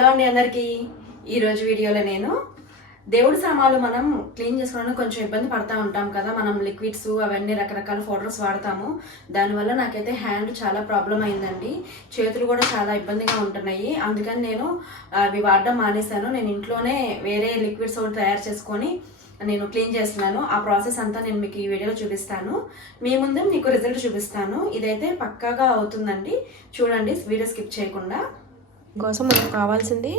Hello అండి అందరికీ. ఈరోజు వీడియోలో నేను దేవుడి సామాన్లు మనం క్లీన్ చేసుకోవడానికి కొంచెం ఇబ్బంది పడతా ఉంటాం కదా. మనం లిక్విడ్స్ అవన్నీ రకరకాల పౌడర్స్ వాడతాము. దానివల్ల నాకైతే హ్యాండ్ చాలా ప్రాబ్లం అయిందండి. చేతులు కూడా చాలా ఇబ్బందిగా ఉంటున్నాయి. అందుకని నేను అవి వాడడం మానేశాను. నేను ఇంట్లోనే వేరే లిక్విడ్స్ ఒకటి తయారు చేసుకొని నేను క్లీన్ చేస్తున్నాను. ఆ ప్రాసెస్ అంతా నేను మీకు ఈ వీడియోలో చూపిస్తాను. మీ ముందు మీకు రిజల్ట్ చూపిస్తాను. ఇదైతే పక్కాగా అవుతుందండి. చూడండి వీడియో స్కిప్ చేయకుండా. కోసం మనకు కావాల్సింది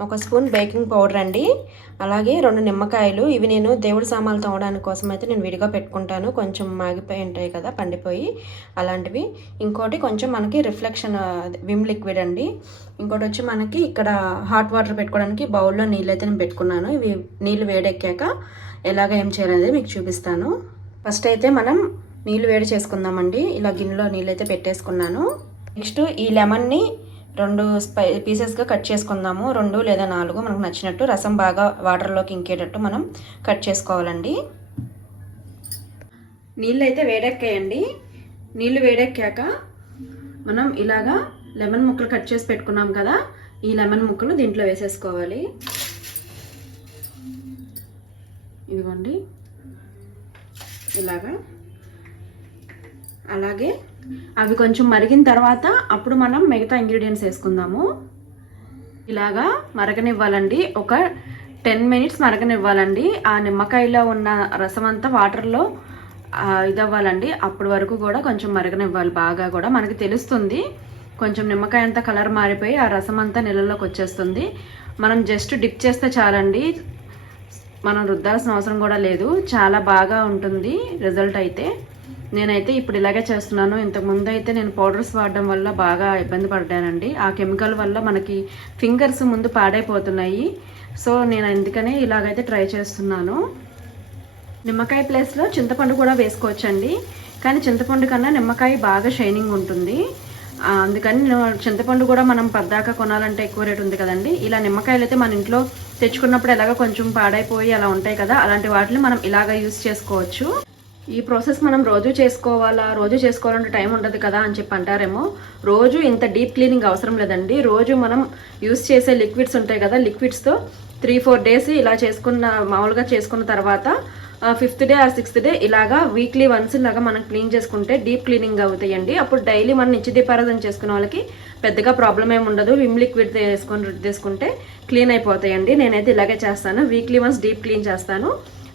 ఒక స్పూన్ బేకింగ్ పౌడర్ అండి. అలాగే రెండు నిమ్మకాయలు. ఇవి నేను దేవుడి సామాన్లు తోమడానికి కోసం అయితే నేను విడిగా పెట్టుకుంటాను. కొంచెం మాగిపోయి ఉంటాయి కదా పండిపోయి. అలాంటివి. ఇంకోటి కొంచెం మనకి రిఫ్లెక్షన్ విమ్ లిక్విడ్ అండి. ఇంకోటి వచ్చి మనకి ఇక్కడ హాట్ వాటర్ పెట్టుకోవడానికి బౌల్లో నీళ్ళు అయితే నేను పెట్టుకున్నాను. ఇవి నీళ్ళు వేడెక్కాక ఎలాగ ఏం చేయాలనేది మీకు చూపిస్తాను. ఫస్ట్ అయితే మనం నీళ్ళు వేడి చేసుకుందామండి. ఇలా గిన్నెలో నీళ్ళు అయితే పెట్టేసుకున్నాను. నెక్స్ట్ ఈ లెమన్ని రెండు స్పై పీసెస్గా కట్ చేసుకుందాము. రెండు లేదా నాలుగు మనకు నచ్చినట్టు రసం బాగా వాటర్లోకి ఇంకేటట్టు మనం కట్ చేసుకోవాలండి. నీళ్ళు అయితే వేడెక్కాయండి. నీళ్ళు వేడెక్కాక మనం ఇలాగా లెమన్ ముక్కలు కట్ చేసి పెట్టుకున్నాం కదా ఈ లెమన్ ముక్కలు దీంట్లో వేసేసుకోవాలి. ఇదిగోండి. ఇలాగా. అలాగే అవి కొంచెం మరిగిన తర్వాత అప్పుడు మనం మిగతా ఇంగ్రీడియంట్స్ వేసుకుందాము. ఇలాగా మరగనివ్వాలండి. ఒక టెన్ మినిట్స్ మరగనివ్వాలండి. ఆ నిమ్మకాయలో ఉన్న రసం అంతా వాటర్లో ఇదవ్వాలండి. అప్పటి వరకు కూడా కొంచెం మరగనివ్వాలి. బాగా కూడా మనకి తెలుస్తుంది. కొంచెం నిమ్మకాయ అంతా కలర్ మారిపోయి ఆ రసం అంతా నీళ్ళలోకి వచ్చేస్తుంది. మనం జస్ట్ డిప్ చేస్తే చాలండి. మనం రుద్దాల్సిన అవసరం కూడా లేదు. చాలా బాగా ఉంటుంది. రిజల్ట్ అయితే. నేనైతే ఇప్పుడు ఇలాగే చేస్తున్నాను. ఇంతకుముందు అయితే నేను పౌడర్స్ వాడడం వల్ల బాగా ఇబ్బంది పడ్డానండి. ఆ కెమికల్ వల్ల మనకి ఫింగర్స్ ముందు పాడైపోతున్నాయి. సో నేను అందుకనే ఇలాగైతే ట్రై చేస్తున్నాను. నిమ్మకాయ ప్లేస్లో చింతపండు కూడా వేసుకోవచ్చండి. కానీ చింతపండు కన్నా నిమ్మకాయ బాగా షైనింగ్ ఉంటుంది. అందుకని నేను చింతపండు కూడా మనం పద్దాక కొనాలంటే ఎక్కువ రేట్ ఉంది కదండి. ఇలా నిమ్మకాయలు అయితే మన ఇంట్లో తెచ్చుకున్నప్పుడు ఎలాగ కొంచెం పాడైపోయి అలా ఉంటాయి కదా. అలాంటి వాటిని మనం ఇలాగ యూస్ చేసుకోవచ్చు. ఈ ప్రాసెస్ మనం రోజు చేసుకోవాలా? రోజు చేసుకోవాలంటే టైం ఉండదు కదా అని చెప్పి అంటారేమో. రోజు ఇంత డీప్ క్లీనింగ్ అవసరం లేదండి. రోజు మనం యూస్ చేసే లిక్విడ్స్ ఉంటాయి కదా లిక్విడ్స్తో త్రీ ఫోర్ డేస్ ఇలా చేసుకున్న మామూలుగా చేసుకున్న తర్వాత fifth day or sixth day ఇలాగా వీక్లీ వన్స్ ఇలాగా మనం క్లీన్ చేసుకుంటే డీప్ క్లీనింగ్ అవుతాయండి. అప్పుడు డైలీ మనం నిత్యదీపారాధన చేసుకునే వాళ్ళకి పెద్దగా ప్రాబ్లం ఏమి ఉండదు. విమ్ లిక్విడ్ తీసుకొని తీసుకుంటే క్లీన్ అయిపోతాయండి. నేనైతే ఇలాగే చేస్తాను. వీక్లీ వన్స్ డీప్ క్లీన్ చేస్తాను.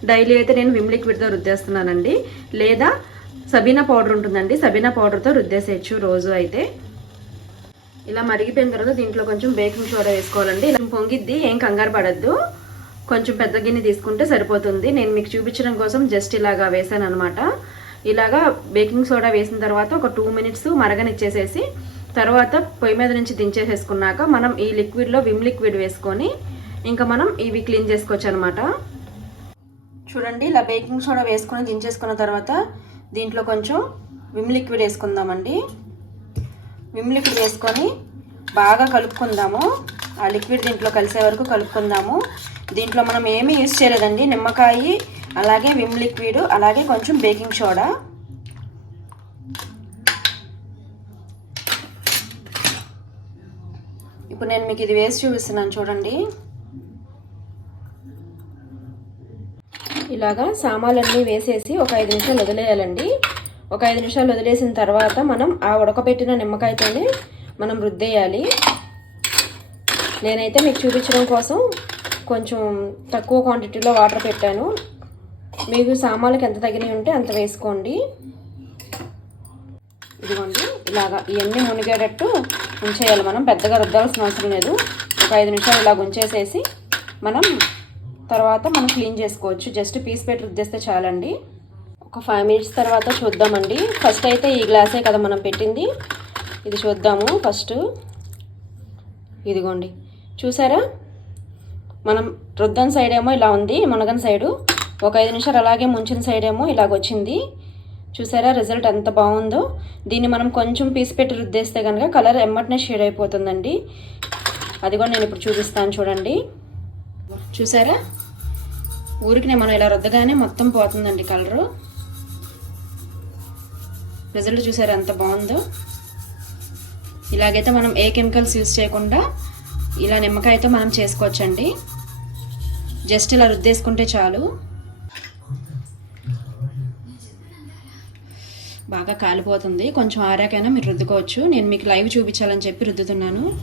డైలీ అయితే నేను విమ్ లిక్విడ్తో రుద్దేస్తున్నానండి. లేదా సబీనా పౌడర్ ఉంటుందండి. సబీనా పౌడర్తో రుద్దేసేయచ్చు రోజు అయితే. ఇలా మరిగిపోయిన తర్వాత దీంట్లో కొంచెం బేకింగ్ సోడా వేసుకోవాలండి. ఇలా పొంగిద్ది ఏం కంగారు పడద్దు. కొంచెం పెద్ద గిన్నె తీసుకుంటే సరిపోతుంది. నేను మీకు చూపించడం కోసం జస్ట్ ఇలాగా వేసాను అనమాట ఇలాగా బేకింగ్ సోడా వేసిన తర్వాత ఒక టూ మినిట్స్ మరగనిచ్చేసేసి తర్వాత పొయ్యి మీద నుంచి దించేసేసుకున్నాక మనం ఈ లిక్విడ్లో విమ్ లిక్విడ్ వేసుకొని ఇంకా మనం ఇవి క్లీన్ చేసుకోవచ్చు అనమాట చూడండి ఇలా బేకింగ్ సోడా వేసుకొని దించేసుకున్న తర్వాత దీంట్లో కొంచెం విమ్ లిక్విడ్ వేసుకుందామండి. విమ్ లిక్విడ్ వేసుకొని బాగా కలుపుకుందాము. ఆ లిక్విడ్ దీంట్లో కలిసే వరకు కలుపుకుందాము. దీంట్లో మనం ఏమీ యూస్ చేయలేదండి నిమ్మకాయ అలాగే విమ్ లిక్విడ్ అలాగే కొంచెం బేకింగ్ సోడా. ఇప్పుడు నేను మీకు ఇది వేసి చూపిస్తున్నాను చూడండి. ఇలాగా సామాన్లన్నీ వేసేసి ఒక ఐదు నిమిషాలు వదిలేయాలండి. ఒక ఐదు నిమిషాలు వదిలేసిన తర్వాత మనం ఆ ఉడకబెట్టిన నిమ్మకాయతోనే మనం రుద్దేయాలి. నేనైతే మీకు చూపించడం కోసం కొంచెం తక్కువ క్వాంటిటీలో వాటర్ పెట్టాను. మీకు సామాన్లకు ఎంత తగినవి ఉంటే అంత వేసుకోండి. ఇదిగోండి ఇలాగా ఇవన్నీ మునిగేటట్టు ఉంచేయాలి మనం. పెద్దగా రుద్దాల్సిన అవసరం లేదు. ఒక ఐదు నిమిషాలు ఇలా ఉంచేసేసి మనం తర్వాత మనం క్లీన్ చేసుకోవచ్చు. జస్ట్ పీస్ పెట్టి రుద్దేస్తే చాలండి. ఒక ఫైవ్ మినిట్స్ తర్వాత చూద్దామండి. ఫస్ట్ అయితే ఈ గ్లాసే కదా మనం పెట్టింది. ఇది చూద్దాము ఫస్ట్ ఇదిగోండి. చూసారా? మనం రుద్దన్ సైడ్ ఏమో ఇలా ఉంది మునగన్ సైడు ఒక ఐదు నిమిషాలు అలాగే ముంచిన సైడ్ ఏమో ఇలాగ వచ్చింది. చూసారా? రిజల్ట్ ఎంత బాగుందో. దీన్ని మనం కొంచెం పీస్ పెట్టి రుద్దేస్తే కనుక కలర్ ఎమ్మటనే షేడ్ అయిపోతుందండి. అది కూడా నేను ఇప్పుడు చూపిస్తాను చూడండి. చూసారా? ఊరికి మనం ఇలా రుద్దగానే మొత్తం పోతుందండి కలరు. రిజల్ట్ చూసారు ఎంత బాగుందో? ఇలాగైతే మనం ఏ కెమికల్స్ యూస్ చేయకుండా ఇలా నిమ్మకాయతో మనం చేసుకోవచ్చండి. జస్ట్ ఇలా రుద్దేసుకుంటే చాలు. బాగా కాలిపోతుంది. కొంచెం ఆరాకైనా మీరు రుద్దుకోవచ్చు. నేను మీకు లైవ్ చూపించాలని చెప్పి రుద్దుతున్నాను.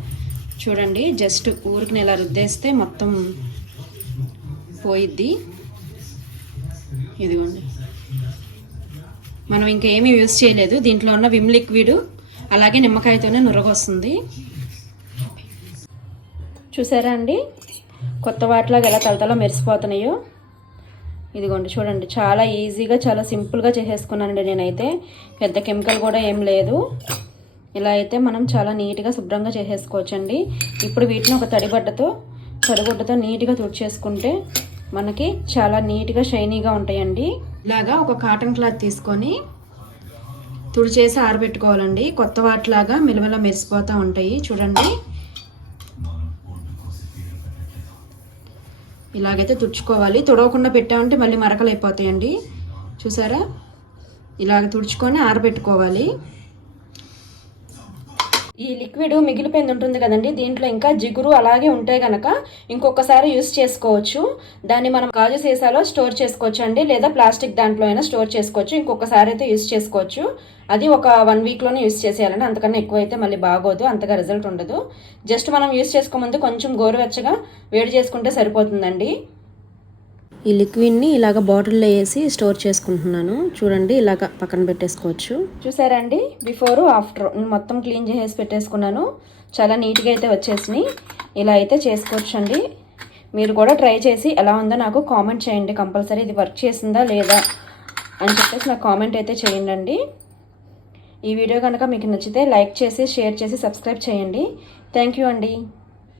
చూడండి జస్ట్ ఊరికి ఇలా రుద్దేస్తే మొత్తం పోయిద్ది. ఇదిగోండి. మనం ఇంకా ఏమీ యూజ్ చేయలేదు. దీంట్లో ఉన్న విమ్ లిక్విడ్ అలాగే నిమ్మకాయతోనే నురగొస్తుంది. చూసారా అండి? కొత్త వాటిలాగా ఎలా తలతలో మెరిసిపోతున్నాయో. ఇదిగోండి చూడండి. చాలా ఈజీగా చాలా సింపుల్గా చేసేసుకున్నానండి నేనైతే. పెద్ద కెమికల్ కూడా ఏం లేదు. ఇలా అయితే మనం చాలా నీట్గా శుభ్రంగా చేసేసుకోవచ్చండి. ఇప్పుడు వీటిని ఒక తడిబడ్డతో తడిగుడ్డతో నీట్గా తుడిచేసుకుంటే మనకి చాలా నీట్గా షైనీగా ఉంటాయండి. ఇలాగా ఒక కాటన్ క్లాత్ తీసుకొని తుడిచేసి ఆరబెట్టుకోవాలండి. కొత్త వాటిలాగా మిలవల మెరిసిపోతూ ఉంటాయి. చూడండి. ఇలాగైతే తుడుచుకోవాలి. తుడవకుండా పెట్టామంటే మళ్ళీ మరకలు అయిపోతాయండి చూసారా? ఇలాగ తుడుచుకొని ఆరబెట్టుకోవాలి. ఈ లిక్విడ్ మిగిలిపోయింది ఉంటుంది కదండి. దీంట్లో ఇంకా జిగురు అలాగే ఉంటే గనక ఇంకొకసారి యూస్ చేసుకోవచ్చు. దాన్ని మనం గాజు సీసాలో స్టోర్ చేసుకోవచ్చు అండి. లేదా ప్లాస్టిక్ దాంట్లో అయినా స్టోర్ చేసుకోవచ్చు. ఇంకొకసారి అయితే యూస్ చేసుకోవచ్చు. అది ఒక వన్ వీక్లోనే యూస్ చేసేయాలండి. అంతకన్నా ఎక్కువ అయితే మళ్ళీ బాగోదు. అంతగా రిజల్ట్ ఉండదు. జస్ట్ మనం యూస్ చేసుకోముందు కొంచెం గోరువెచ్చగా వేడి చేసుకుంటే సరిపోతుందండి. ఈ లిక్విడ్ని ఇలాగ బాటిల్లో వేసి స్టోర్ చేసుకుంటున్నాను. చూడండి ఇలాగ పక్కన పెట్టేసుకోవచ్చు. చూసారండి? Before after. నేను మొత్తం క్లీన్ చేసేసి పెట్టేసుకున్నాను. చాలా నీట్గా అయితే వచ్చేసినాయి. ఇలా అయితే చేసుకోవచ్చండి. మీరు కూడా ట్రై చేసి ఎలా ఉందో నాకు కామెంట్ చేయండి. కంపల్సరీ ఇది వర్క్ చేసిందా లేదా అని చెప్పేసి నాకు కామెంట్ అయితే చేయండి ఈ వీడియో కనుక మీకు నచ్చితే లైక్ చేసి షేర్ చేసి సబ్స్క్రైబ్ చేయండి. థ్యాంక్ యూ అండి.